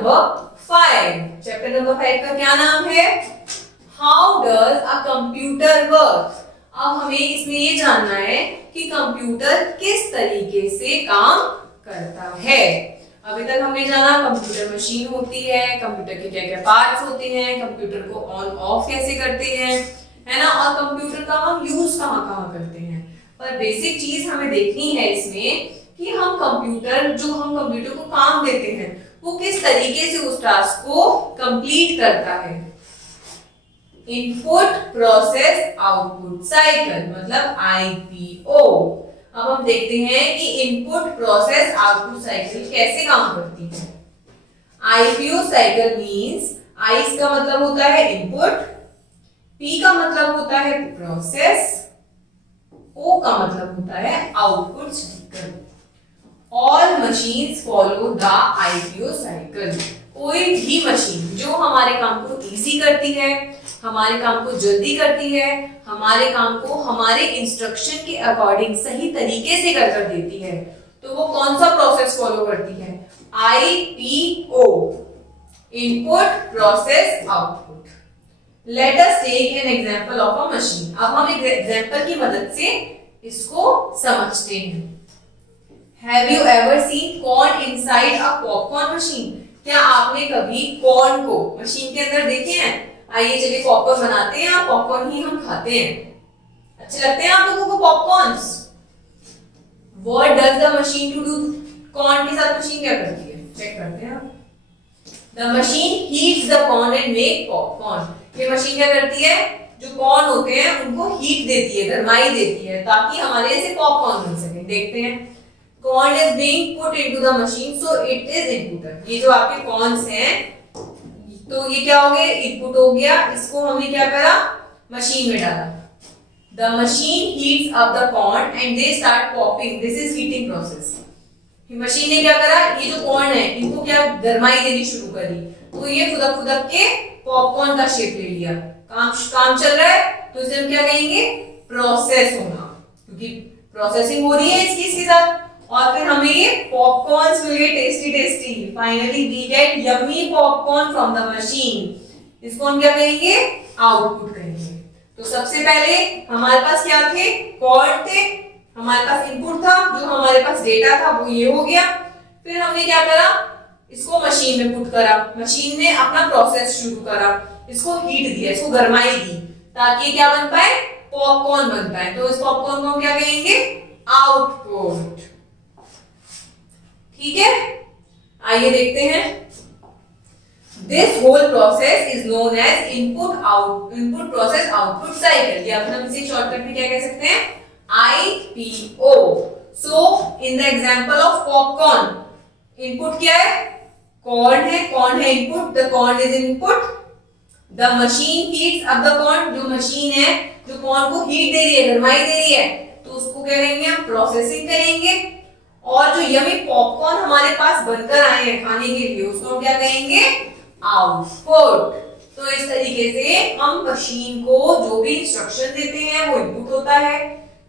Number 5। Chapter number 5 का क्या नाम है? How does a computer work. अब हमें इसमें ये जानना है कि कंप्यूटर किस तरीके से काम करता है। अभी तक हमने जाना कंप्यूटर मशीन होती है, कंप्यूटर के क्या क्या पार्ट्स होते हैं, कंप्यूटर को ऑन ऑफ कैसे करते हैं, है ना, और कंप्यूटर का हम यूज कहाँ कहाँ करते हैं। पर बेसिक चीज हमें देखनी है इसमें कि हम कंप्यूटर को काम देते हैं वो किस तरीके से उस टास्क को कंप्लीट करता है। इनपुट प्रोसेस आउटपुट साइकिल मतलब आईपीओ। अब हम देखते हैं कि इनपुट प्रोसेस आउटपुट साइकिल कैसे काम करती है। आईपीओ साइकिल मींस आई का मतलब होता है इनपुट, पी का मतलब होता है प्रोसेस, ओ का मतलब होता है output cycle. All machines follow the IPO cycle. कोई भी मशीन जो हमारे काम को इजी करती है, हमारे काम को जल्दी करती है, हमारे काम को हमारे इंस्ट्रक्शन के अकॉर्डिंग सही तरीके से कर देती है, तो वो कौन सा प्रोसेस फॉलो करती है? IPO, input process output. Let us take an example of a machine. अब हम एक एग्जांपल की मदद से इसको समझते हैं। Have you ever seen corn inside a popcorn machine? क्या आपने कभी कॉर्न को मशीन के अंदर देखे हैं? आइए चलिए पॉपकॉर्न बनाते हैं, पॉपकॉर्न ही हम खाते हैं। अच्छे लगते हैं आप लोगों को popcorns? What does the machine to do? Corn के साथ मशीन क्या करती है? चेक करते हैं आप। The machine heats the corn and make popcorn. ये मशीन क्या करती है? जो कॉर्न होते हैं उनको हीट देती है, गरमाई देती है, ताकि हमारे ऐसे पॉपकॉर्न बन सके। देखते हैं। Corn is being put into the machine, so it is input. ये जो आपके कॉर्न्स हैं, तो ये क्या हो गए? इनपुट हो गया। इसको हमने क्या करा? मशीन में डाला। The machine heats up the corn and they start popping. This is heating process. Machine ने क्या करा? ये जो कॉर्न है इनको क्या गरमाई देनी शुरू करी, तो ये फुदक फुदक के पॉपकॉर्न का शेप ले लिया। काम चल रहा है, तो इसे हम क्या कहेंगे? प्रोसेस होना, क्योंकि प्रोसेसिंग हो रही है इसके साथ। और फिर हमें ये पॉपकॉर्न्स मिल गए, tasty tasty. Finally we get yummy popcorn from the machine. इसको हम क्या कहेंगे? आउटपुट कहेंगे। तो सबसे पहले हमारे पास क्या थे? कॉर्न थे, हमारे पास इनपुट था, जो हमारे पास डेटा था वो ये हो गया। फिर हमने क्या करा? इसको मशीन में पुट करा। मशीन ने अपना प्रोसेस शुरू करा, इसको हीट दिया, इसको गरमाई दी, ताकि क्या बन पाए? पॉपकॉर्न बन पाए। तो इस पॉपकॉर्न को हम क्या कहेंगे? आउटपुट। ठीक है, आइए देखते हैं। This whole process is known as input process output cycle। या फिर हम इसे शॉर्टकट में क्या कह सकते हैं? IPO। So in the example of popcorn, input क्या है? corn है input, the corn is input, the machine heats up the corn। जो मशीन है जो कॉर्न को हीट दे रही है, गरमाई दे रही है, तो उसको क्या कहेंगे? हम प्रोसेसिंग कहेंगे। और जो यमी पॉपकॉर्न हमारे पास बनकर आए हैं खाने के लिए, उसको हम क्या कहेंगे? आउटपुट। तो इस तरीके से हम मशीन को जो भी इंस्ट्रक्शन देते हैं वो इनपुट होता है,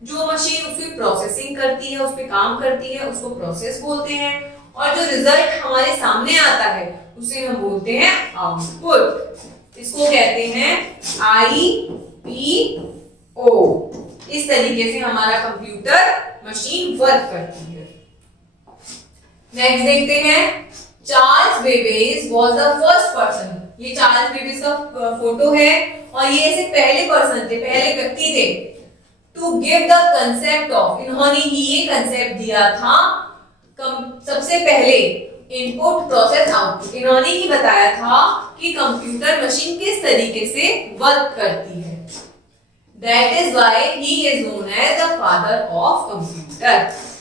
जो मशीन उसकी प्रोसेसिंग करती है, उस पे काम करती है, उसको प्रोसेस बोलते हैं, और जो रिजल्ट हमारे सामने आता है उसे हम बोलते हैं आउटपुट। इसको कहते हैं आईपीओ। इस तरीके से हमारा कंप्यूटर मशीन वर्क करती है। नेक्स्ट देखते हैं। Charles Babbage was the first person. ये चार्ल्स बेबेज का फोटो है, और ये ऐसे पहले पर्सन थे, पहले व्यक्ति थे, to give the concept of. इन्होंने ही ये कंसेप्ट दिया था सबसे पहले, इनपुट प्रोसेस आउटपुट। इन्होंने ही बताया था कि कंप्यूटर मशीन किस तरीके से वर्क करती है। That is why he is known as the father of computer।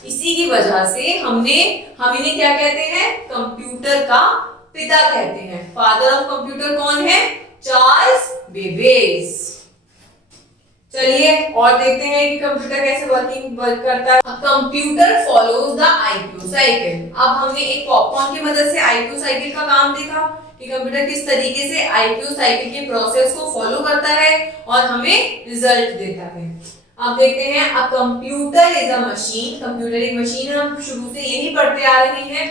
इसी की वजह से हम इन्हें क्या कहते हैं? कंप्यूटर का पिता कहते हैं। फादर ऑफ कंप्यूटर कौन है? Charles Babbage. चलिए और देखते हैं कि कंप्यूटर कैसे वर्क करता है। Computer follows the IPO cycle. अब हमने एक पॉपकॉर्न की मदद से आईपीओ साइकिल का काम देखा कि कंप्यूटर किस तरीके से आईपीओ साइकिल के प्रोसेस को फॉलो करता है और हमें रिजल्ट देता है। अब देखते हैं, a computer is a machine. Computer एक मशीन है, हम शुरू से यही पढ़ते आ रहे हैं।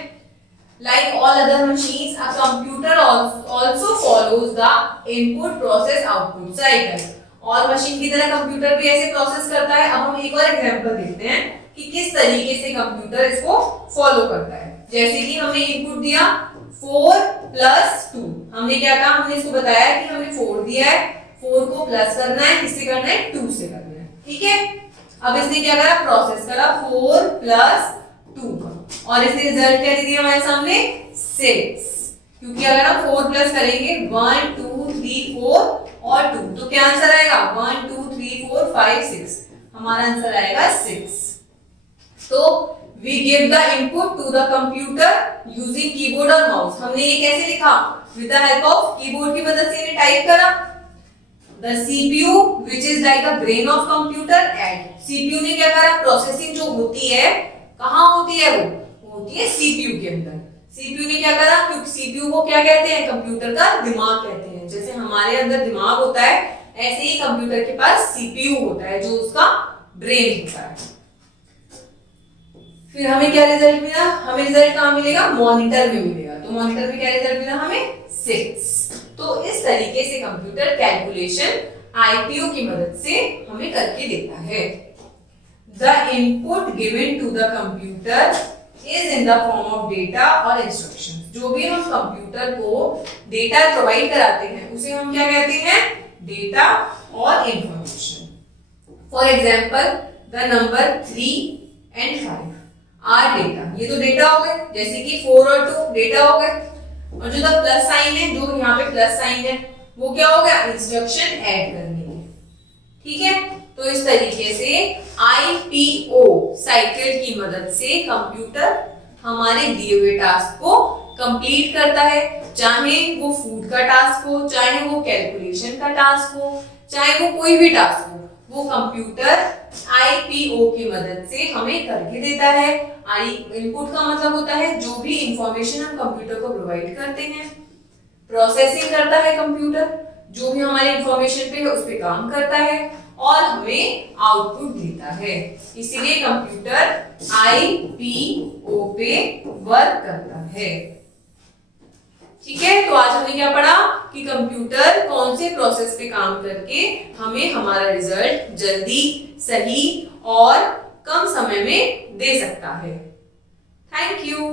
Like all other machines, a computer also follows the input process output cycle. और मशीन की तरह कंप्यूटर भी ऐसे प्रोसेस करता है। अब हम एक और एग्जांपल देखते हैं कि किस तरीके से कंप्यूटर इसको फॉलो करता है। जैसे कि हमने इनपुट दिया 4 + 2, हमने क्या कहा, हमने इसको बताया कि हमने 4 दिया है, 4 को प्लस करना है, किससे करना है, 2 से करना है, ठीक है। अब इसने क्या करा, प्रोसेस करा 4 + 2 का, और इसने रिजल्ट क्या दे दिया हमारे सामने 6, क्योंकि अगर हम 4 प्लस करेंगे 1 2 3 4 और 2, तो क्या आंसर आएगा 1 2 3 4 5 6, हमारा आंसर आएगा 6। तो we give the input to the computer using keyboard और mouse। हमने ये कैसे लिखा, with the help of keyboard की मदद से टाइप करा। The CPU which is like a brain of computer and CPU ने क्या करा, प्रोसेसिंग जो होती है कहाँ होती है, वो होती है CPU के अंदर। CPU ने क्या करा, क्योंकि CPU को क्या कहते हैं, कंप्यूटर का दिमाग कहते हैं। जैसे हमारे अंदर दिमाग होता है, ऐसे ही कंप्यूटर के पास CPU होता है जो उसका ब्रेन होता है। फिर हमें क्या रिजल्ट मिला, हमें रिजल्ट कहाँ मिलेगा, मॉनिटर में मिलेगा। तो मॉनिटर में क्या रिजल्ट मिला हमें 6। तो इस तरीके से कंप्यूटर कैलकुलेशन आईपीओ की मदद से हमें करके देता है। The input given to the computer is in the form of data और instructions। जो भी हम कंप्यूटर को डेटा प्रोवाइड कराते हैं उसे हम क्या कहते हैं, डेटा और information. For example the number 3 and 5 are data, ये तो डेटा हो गए, जैसे कि 4 और 2 डेटा हो गए, और जो द प्लस साइन है, जो यहाँ पे प्लस साइन है, वो क्या हो गया, इंस्ट्रक्शन ऐड करनी है, ठीक है। तो इस तरीके से आईपीओ साइकिल की मदद से कंप्यूटर हमारे दिए हुए टास्क को कंप्लीट करता है, चाहे वो फूड का टास्क हो, चाहे वो कैलकुलेशन का टास्क हो, चाहे वो कोई भी टास्क हो, वो कंप्यूटर आईपीओ की मदद से हमें करके देता है। आई इनपुट का मतलब होता है जो भी इंफॉर्मेशन हम कंप्यूटर को प्रोवाइड करते हैं। प्रोसेसिंग करता है कंप्यूटर, जो भी हमारे इंफॉर्मेशन पे है उस पे काम करता है और हमें आउटपुट देता है। इसीलिए कंप्यूटर आईपीओ पे वर्क करता है, ठीक है। तो आज हमने क्या पढ़ा कि कंप्यूटर कौन से प्रोसेस पे काम करके हमें हमारा रिजल्ट जल्दी, सही और कम समय में दे सकता है। Thank you.